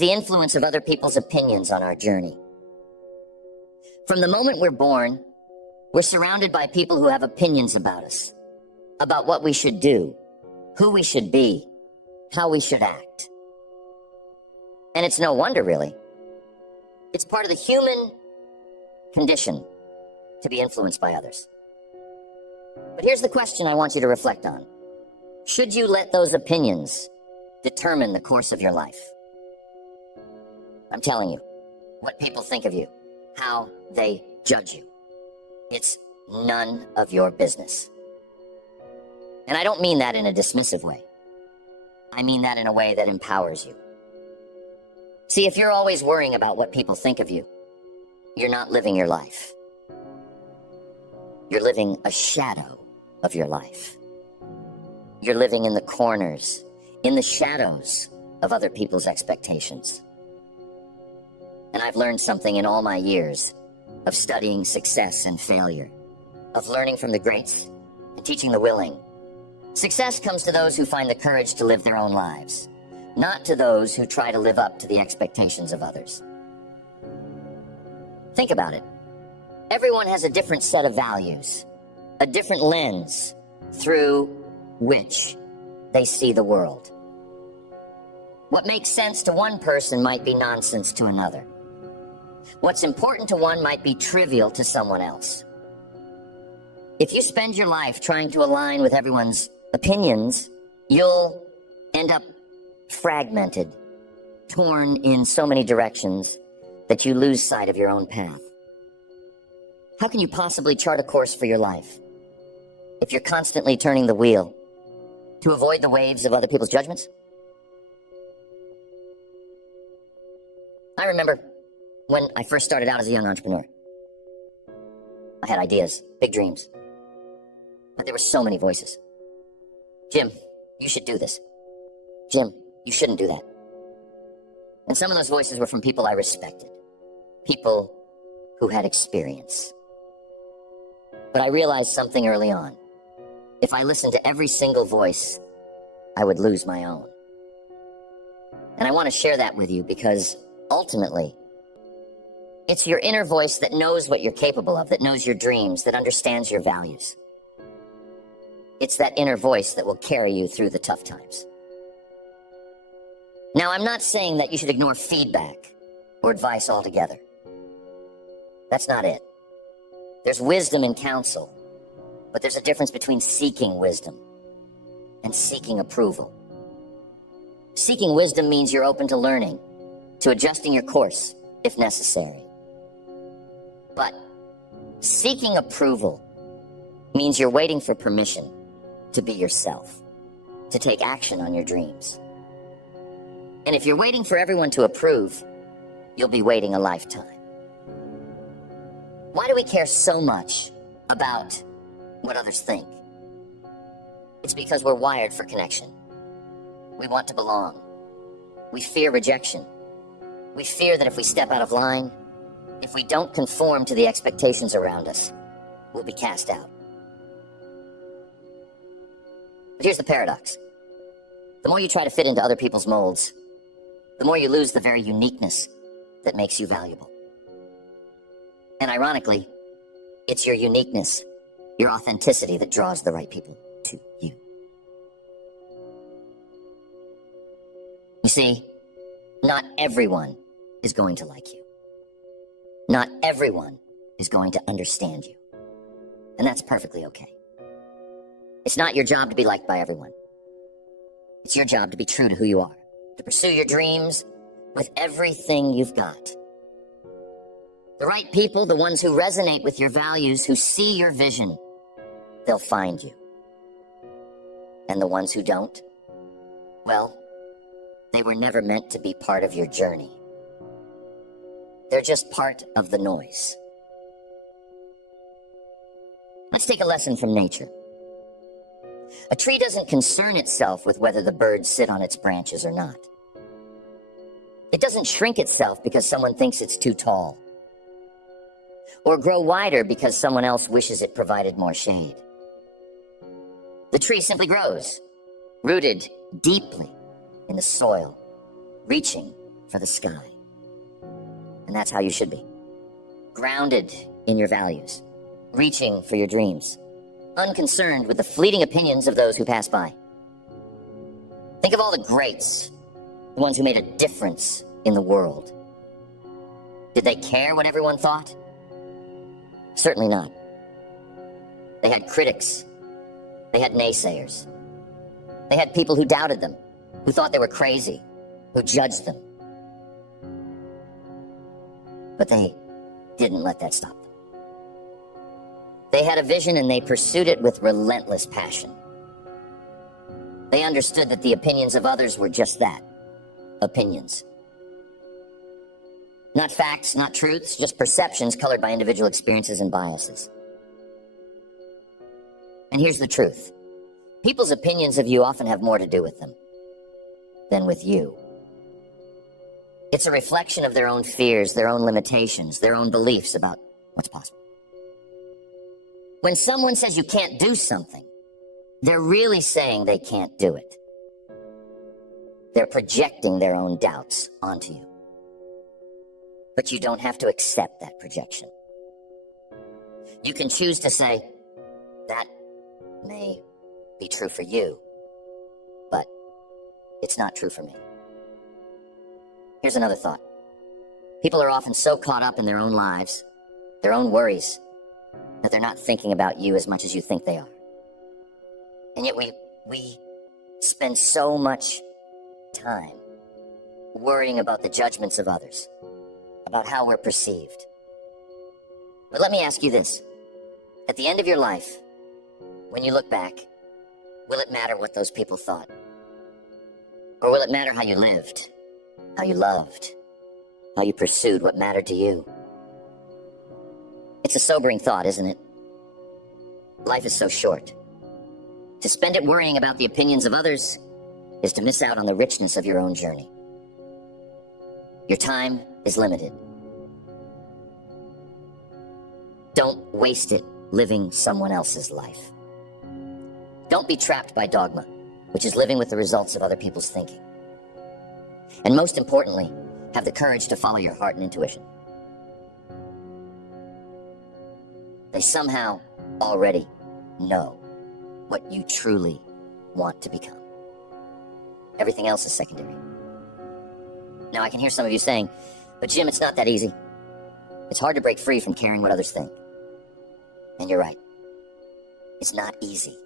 the influence of other people's opinions on our journey. From the moment we're born, we're surrounded by people who have opinions about us, about what we should do, who we should be, how we should act. And it's no wonder, really. It's part of the human condition to be influenced by others. But here's the question I want you to reflect on. Should you let those opinions determine the course of your life? I'm telling you, what people think of you, how they judge you, it's none of your business. And I don't mean that in a dismissive way. I mean that in a way that empowers you. See, if you're always worrying about what people think of you, you're not living your life. You're living a shadow of your life. You're living in the corners, in the shadows of other people's expectations. And I've learned something in all my years of studying success and failure, of learning from the greats and teaching the willing. Success comes to those who find the courage to live their own lives, not to those who try to live up to the expectations of others. Think about it. Everyone has a different set of values, a different lens through which they see the world. What makes sense to one person might be nonsense to another. What's important to one might be trivial to someone else. If you spend your life trying to align with everyone's opinions, you'll end up fragmented, torn in so many directions that you lose sight of your own path. How can you possibly chart a course for your life if you're constantly turning the wheel to avoid the waves of other people's judgments? I remember when I first started out as a young entrepreneur. I had ideas, big dreams, but there were so many voices. Jim, you should do this. Jim, you shouldn't do that. And some of those voices were from people I respected, people who had experience. But I realized something early on. If I listened to every single voice, I would lose my own. And I want to share that with you because ultimately, it's your inner voice that knows what you're capable of, that knows your dreams, that understands your values. It's that inner voice that will carry you through the tough times. Now, I'm not saying that you should ignore feedback or advice altogether. That's not it. There's wisdom in counsel, but there's a difference between seeking wisdom and seeking approval. Seeking wisdom means you're open to learning, to adjusting your course if necessary. But seeking approval means you're waiting for permission to be yourself, to take action on your dreams. And if you're waiting for everyone to approve, you'll be waiting a lifetime. Why do we care so much about what others think? It's because we're wired for connection. We want to belong. We fear rejection. We fear that if we step out of line, if we don't conform to the expectations around us, we'll be cast out. But here's the paradox. The more you try to fit into other people's molds, the more you lose the very uniqueness that makes you valuable. And ironically, it's your uniqueness, your authenticity that draws the right people to you. You see, not everyone is going to like you. Not everyone is going to understand you. And that's perfectly okay. It's not your job to be liked by everyone. It's your job to be true to who you are, to pursue your dreams with everything you've got. The right people, the ones who resonate with your values, who see your vision, they'll find you. And the ones who don't, well, they were never meant to be part of your journey. They're just part of the noise. Let's take a lesson from nature. A tree doesn't concern itself with whether the birds sit on its branches or not. It doesn't shrink itself because someone thinks it's too tall, or grow wider because someone else wishes it provided more shade. The tree simply grows, rooted deeply in the soil, reaching for the sky. And that's how you should be. Grounded in your values, reaching for your dreams, unconcerned with the fleeting opinions of those who pass by. Think of all the greats, the ones who made a difference in the world. Did they care what everyone thought? Certainly not. They had critics. They had naysayers. They had people who doubted them, who thought they were crazy, who judged them. But they didn't let that stop them. They had a vision and they pursued it with relentless passion. They understood that the opinions of others were just that, opinions. Not facts, not truths, just perceptions colored by individual experiences and biases. And here's the truth. People's opinions of you often have more to do with them than with you. It's a reflection of their own fears, their own limitations, their own beliefs about what's possible. When someone says you can't do something, they're really saying they can't do it. They're projecting their own doubts onto you. But you don't have to accept that projection. You can choose to say, that may be true for you, but it's not true for me. Here's another thought. People are often so caught up in their own lives, their own worries, that they're not thinking about you as much as you think they are. And yet we spend so much time worrying about the judgments of others, about how we're perceived. But let me ask you this. At the end of your life, when you look back, will it matter what those people thought? Or will it matter how you lived, how you loved, how you pursued what mattered to you? It's a sobering thought, isn't it? Life is so short. To spend it worrying about the opinions of others is to miss out on the richness of your own journey. Your time is limited. Don't waste it living someone else's life. Don't be trapped by dogma, which is living with the results of other people's thinking. And most importantly, have the courage to follow your heart and intuition. They somehow already know what you truly want to become. Everything else is secondary. Now, I can hear some of you saying, but Jim, it's not that easy. It's hard to break free from caring what others think. And you're right. It's not easy.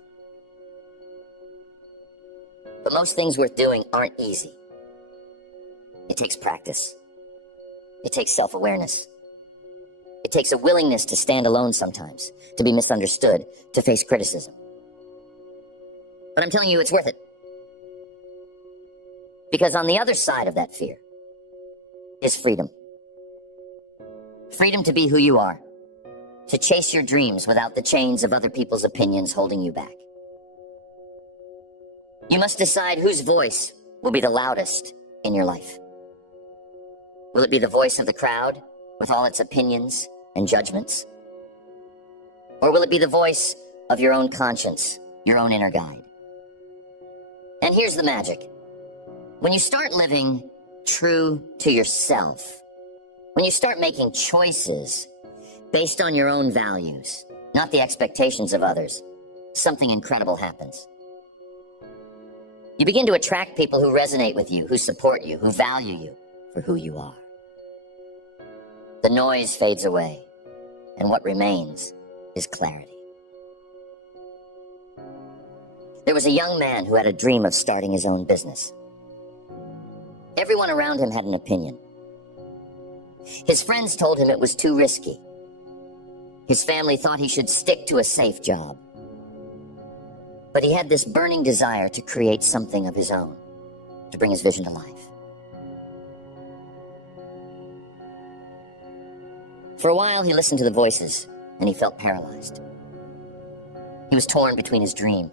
But most things worth doing aren't easy. It takes practice. It takes self-awareness. It takes a willingness to stand alone sometimes, to be misunderstood, to face criticism. But I'm telling you, it's worth it. Because on the other side of that fear is freedom. Freedom to be who you are, to chase your dreams without the chains of other people's opinions holding you back. You must decide whose voice will be the loudest in your life. Will it be the voice of the crowd with all its opinions and judgments? Or will it be the voice of your own conscience, your own inner guide? And here's the magic. When you start living true to yourself, when you start making choices based on your own values, not the expectations of others, something incredible happens. You begin to attract people who resonate with you, who support you, who value you for who you are. The noise fades away, and what remains is clarity. There was a young man who had a dream of starting his own business. Everyone around him had an opinion. His friends told him it was too risky. His family thought he should stick to a safe job. But he had this burning desire to create something of his own, to bring his vision to life. For a while, he listened to the voices, and he felt paralyzed. He was torn between his dream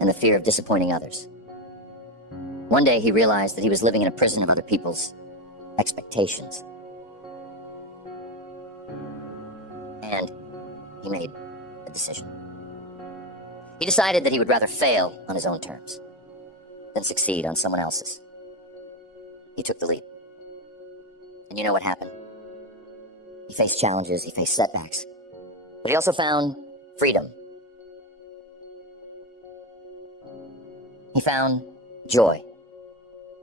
and the fear of disappointing others. One day, he realized that he was living in a prison of other people's expectations. And he made a decision. He decided that he would rather fail on his own terms than succeed on someone else's. He took the leap. And you know what happened? He faced challenges, he faced setbacks, but he also found freedom. He found joy.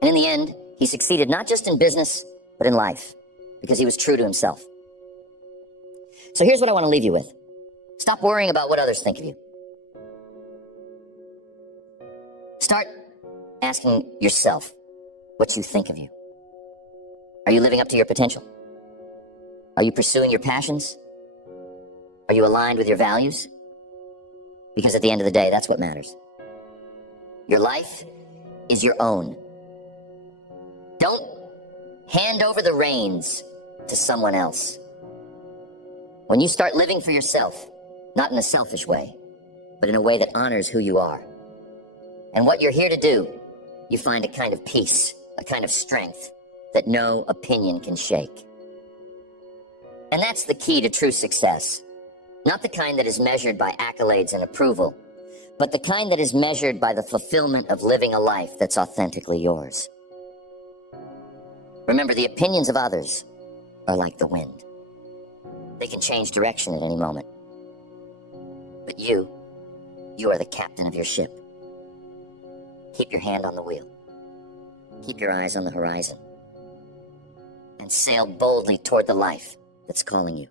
And in the end, he succeeded not just in business, but in life, because he was true to himself. So here's what I want to leave you with. Stop worrying about what others think of you. Start asking yourself what you think of you. Are you living up to your potential? Are you pursuing your passions? Are you aligned with your values? Because at the end of the day, that's what matters. Your life is your own. Don't hand over the reins to someone else. When you start living for yourself, not in a selfish way, but in a way that honors who you are and what you're here to do, you find a kind of peace, a kind of strength that no opinion can shake. And that's the key to true success. Not the kind that is measured by accolades and approval, but the kind that is measured by the fulfillment of living a life that's authentically yours. Remember, the opinions of others are like the wind. They can change direction at any moment. But you are the captain of your ship. Keep your hand on the wheel. Keep your eyes on the horizon. And sail boldly toward the life that's calling you.